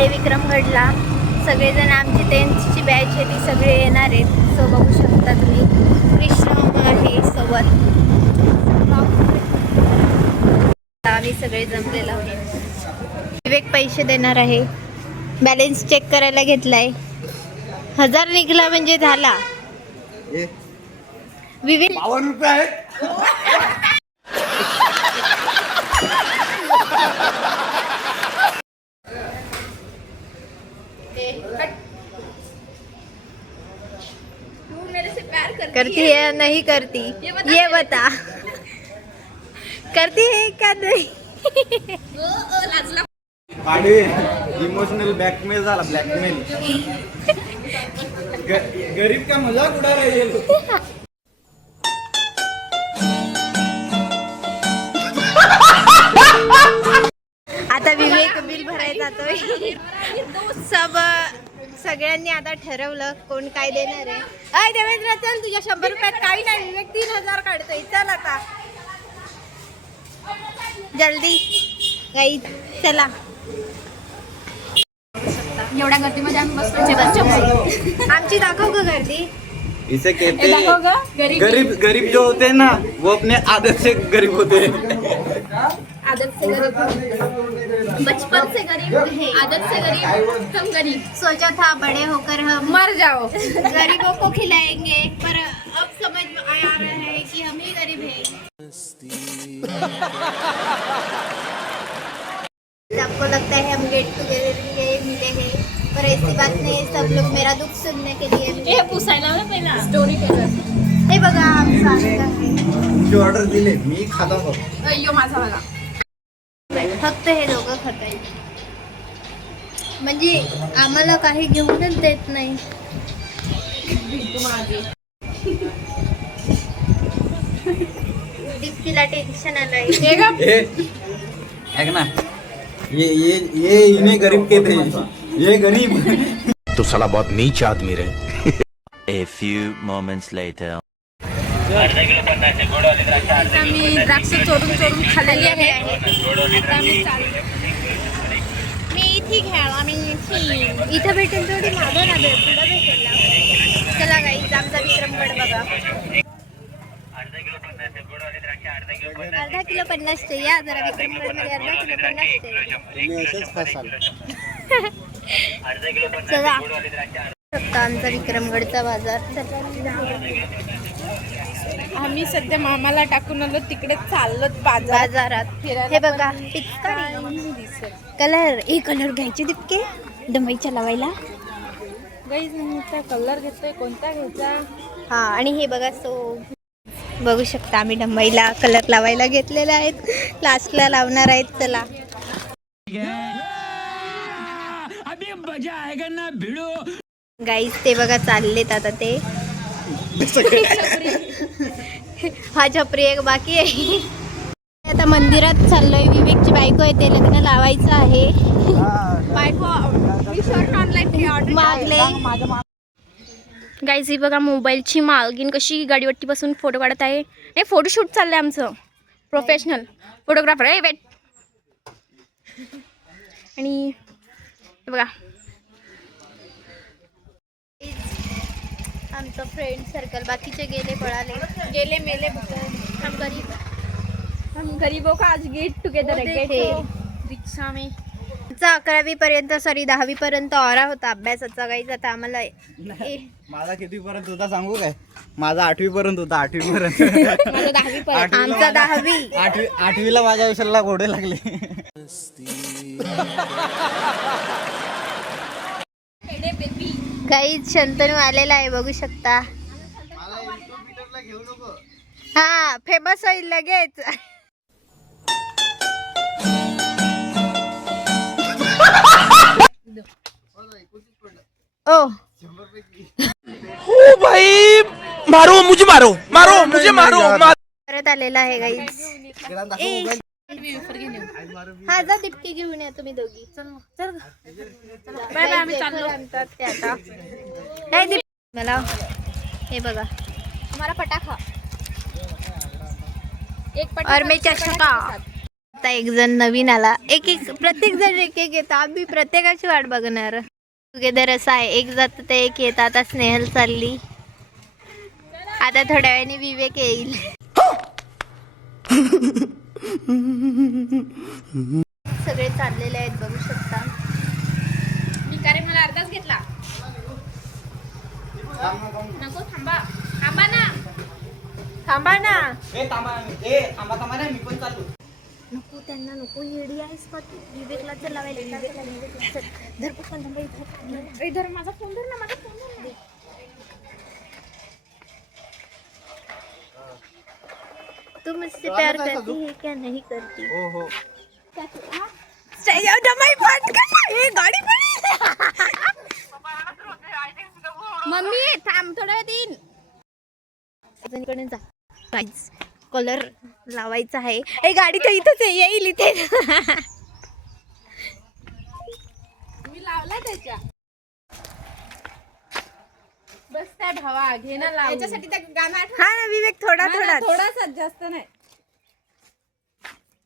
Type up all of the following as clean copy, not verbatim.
चालले विक्रमगडला. सगळेजण आमची 10th ची बॅच आहे ती सगळे येणार आहेत. सो बघू शकता तुम्ही कृष्ण आहे सोबत. आम्ही सगळे जमलेलो आहोत. विवेक पैसे देणार आहे. बॅलन्स चेक करायला घेतलाय. 1000 निघला म्हणजे झाला. विवेक 52 रुपये आहेत. करती है या नहीं करती ये बता. करती है क्या नहीं. इमोशनल ब्लॅकमेल झाला. ब्लॅकमेल. गरीब का मजाक उडायला येईल. आता विवेक बिल भरायला जातोय. सगळ्यांनी आता ठरवलं कोण काय देणार आहे. अय देवेंद्र चल, तुझ्या 100 रुपयात काही नाही. विवेक 3000 काढतोय. चल आता जल्दी गाई चला. एवढ्या गर्दीमध्ये आम्ही बसलो. आमची दाखव ग गर्दी. इसे कहते गरीब. गरीब जो होते हैं ना वो अपने आदत से गरीब होते हैं. आदत से गरीब, बचपन से गरीब, आदत से गरीब, हम गरीब. सोचा था बड़े होकर हम मर जाओ, गरीबों को खिलाएंगे, पर अब समझ में आ रहा है कि हम ही गरीब हैं. आपको लगता है हम गेट टुगेदर के लिए मिले हैं, पर ऐसी बात नहीं है. सब लोग मेरा दुख सुनने के लिए मिले. हे पुसायला ना पहिला स्टोरी टेलर. हे बघा आमचा आहे. जो ऑर्डर दिले मी खाता होतो. अय्यो माझा बघा. फक्त हे दोघं खाताय. म्हणजे आम्हाला काही घेऊनच देत नाही. डिक्कीला टेन्शन आलंय. है ना. ये इन्हें गरीब कहते हैं. ये गरीब. तो साला बहुत नीच आदमी रहे. A few moments later. आम्ही द्राक्ष चोरून चोरून खाल्लेली आहे. आता आम्ही चाललो. मी इथे घ्यावा. मी इथं भेटेल थोडी मागं ना पुढं भेटेल ना. चला गाईज आमचा विक्रमगड बघा. अर्धा किलो 50 चे. या जरा विक्रमगड मध्ये अर्धा किलो 50 चे. चला आमचा विक्रमगडचा बाजार. आम्ही सध्या मामाला टाकून आलो तिकडे चाललो बाजारात. हे बघा पिचकारी कलर. कलर घ्यायचे तितके दमईच्या लावायला. गाईज कलर घेतोय. कोणता घ्यायचा. हा आणि हे बघा सो बघू शकता आम्ही डंबाईला कलर लावायला घेतलेले आहेत. लास्टला लावणार आहेत. चला गाईज ते बघा चाललेत आता ते. हा छपरी एक बाकी आहे. आता मंदिरात चाललोय. विवेकची बायको आहे ते लग्न लावायचं आहे. मागले गाईज ही बघा मोबाईलची मालकीन कशी गाडीवरती बसून फोटो काढत आहे. नाही फोटोशूट चाललंय आमचं. प्रोफेशनल फोटोग्राफर आहे. वेट. आणि हे बघा आमचं फ्रेंड सर्कल. बाकीचे गेले पळाले. गेले मेले. हम गरीबों का आज गेट टुगेदर है. रिक्षा में 11वी पर्यंत 10वी पर्यंत ऑरा होता अभ्यासाचा. गाईज आता आम्हाला माझा किती पर्यंत होता सांगू काय. माझा 8वी पर्यंत होता. 8वी पर्यंत. माझं 10वी पर्यंत. आमचा 10वी. 8वीला माझ्या आयुष्याला घोडे लागले. गाईज शंतनू आलेला आहे बघू शकता. हा फेमस होईल लगेच. ओ भाई मारो मुझे, मारो मारो मुझे, मारो. परत आलेला आहे गाईज. हा जा दिपकी घेऊन या तुम्ही दोघी. चल बाय आम्ही चाललो. मला हे बघा हमारा पटाखा. एक और मैं चषका. आता एक जण नवीन आला. एक प्रत्येक जण एक येतं. आम्ही प्रत्येकाची वाट बघणार. टुगेदर असं आहे, एक जात तर एक येतं. आता स्नेहल चालली. आता थोड्या वेळाने विवेक येईल. सगळे चाललेले आहेत बघू शकता. मी करे मला अर्धाच घेतला. नको थांबा थांबा ना. थांबा ना. थांबा ना, मी पण चालू. नको त्यांना नको. येडी आहेस का तू? विवेकला तर लावायला. धर पटकन थांबा इथं. इधर माझा फोन धर ना. माझा फोन धर ना. तू मुझसे प्यार करती है क्या नहीं करती? हो मम्मी थांब थोड्या दिन. अजूनकडे जा. कलर लावायचा आहे. ए गाडी तर इथंच आहे, येईल इथे. मी लावला त्याच्या. बस काय भावा घे ना लावून. याच्यासाठी त्या गाणं आठवलं. हा ना विवेक, थोडा थोडा. थोडासा जास्त नाही.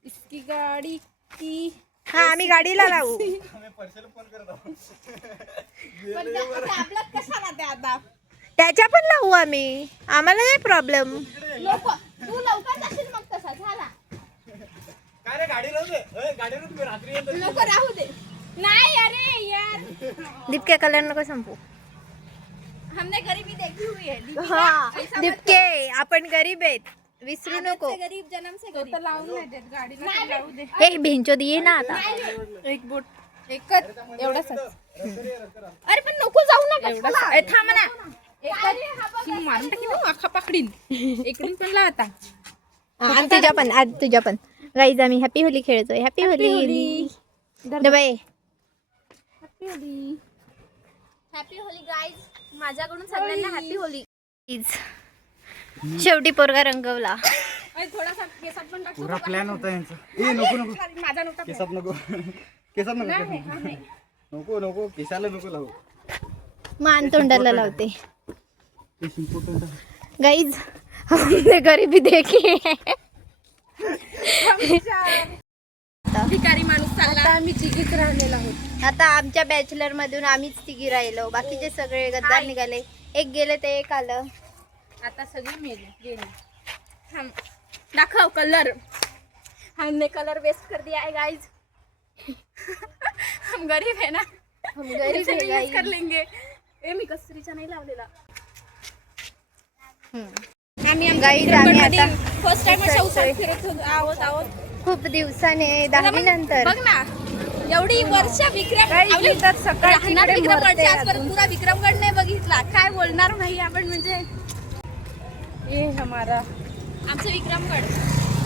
इसकी गाडी की हा आम्ही गाडीला लावू. आपल्यात कशाला ते आता. त्याच्या पण लावू आम्ही. आम्हाला नाही प्रॉब्लेम. तू लवकर जाशील मग तसा झाला. काय रे, गाडी राहू दे. गाडी राहू दे, रात्री येतो. नको राहू दे. नाही अरे यार. दीपके कलर नको संपू. हमने गरीबी देखी हुई है. हा दीपके आपण गरीब आहेत, विसरू नको. गरीब जन्म से गरीब. लावून नाही देत गाडीला. लावू दे. हे भेंचो दिये ना आता. एक बोट एकच एवढाच. अरे पण नको जाऊ ना. एवढा थांब ना. मारून टाकी ना आखा पाकडीन. इकडून पण लाव आता. आणि तुझ्या पण, आज तुझ्या पण. गाईज आम्ही हॅपी होली खेळतोय. Happy Holi. Bye. Happy Holi. Happy Holi guys. माझ्याकडून सगळ्यांना हॅपी होली. शेवटी पोरगा रंगवला. थोडासा केसात पण टाक. पुरा प्लॅन होता यांचा. नको माझा नव्हता. केसात नको. नको केसाला नको लावू. मान तोंडाला लावते. गाईज हमने गरीबी देखी. भिकारी माणूस चालला. आम्ही चिकीच राहिलेलो आहोत. आता आमच्या बॅचलर मधून आम्हीच तिघी राहिलो. बाकीचे सगळे गद्दार निघाले. एक गेले ते एक आलं. आता सगळी मेली गेली. हम दाखव कलर. हमने कलर वेस्ट कर दिया है गाइस. हम गरीब है ना. हम गरीब है यूज कर लेंगे. ए मी कस्तुरीचा नाही लावलेला. आम्ही गाईज आम्ही आता फर्स्ट टाइम अशा उसात फिरत आहोत. खूप दिवसाने 10वी नंतर. बघ ना एवढी वर्ष विक्रम पुरा विक्रमगड नाही बघितला. काय बोलणार नाही आपण. म्हणजे हे हमारा आमचं विक्रमगड.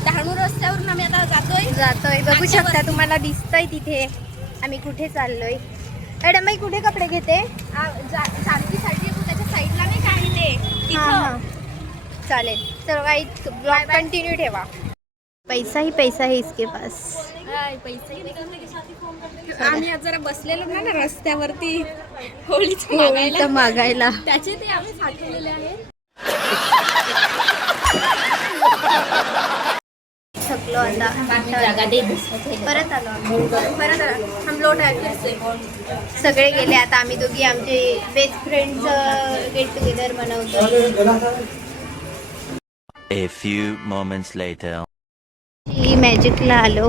डहाणू रस्त्यावरून आम्ही आता जातोय. बघू शकता, तुम्हाला दिसतंय तिथे आम्ही कुठे चाललोय. मॅडम कुठे कपडे घेते? जानकीसाठी त्याच्या साईडला नाही काय ते. हा चालेल. तर काही ब्लॉग कंटिन्यू ठेवा. पैसा ही पैसा है इसके पास. आम्ही आज जरा बसलेलो ना रस्त्यावरती होळीचं मागायला. त्याचे ते आम्ही साठवलेले आहे. थकलो आता. परत आलो. हम लोट आहे. सगळे गेले. आता आम्ही दोघी आमचे बेस्ट फ्रेंड्स गेट टुगेदर बनवतो. A few moments later. मॅजिकला आलो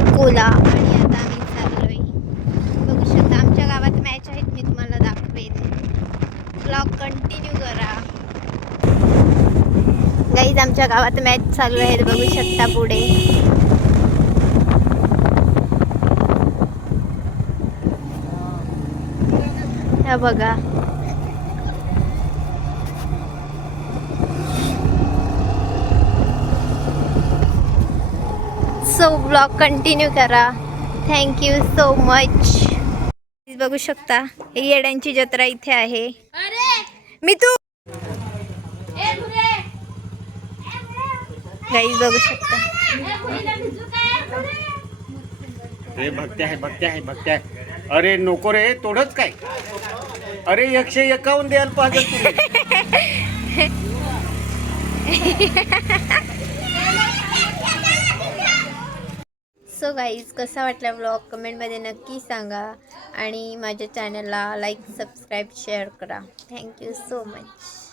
इकोला. आणि आता आम्ही चाललोय. बघू शकता आमच्या गावात मॅच आहेत. मी तुम्हाला दाखवेन. ब्लॉग कंटिन्यू करा. गाईज आमच्या गावात मॅच चालू आहेत. बघू शकता पुढे. हा बघा. सो ब्लॉग कंटिन्यू करा. Thank you so much. बघू शकता येड्यांची जत्रा इथे आहे. मी तू गाईज बघू शकता. अरे भक्त्या आहे. अरे नको रे, तोडच काय. अरे 151 द्यायला पाहिजे. सो गाईज कसा वाटला ब्लॉग कमेंटमध्ये नक्की सांगा आणि माझ्या चॅनलला लाईक सबस्क्राईब शेअर करा. Thank you so much.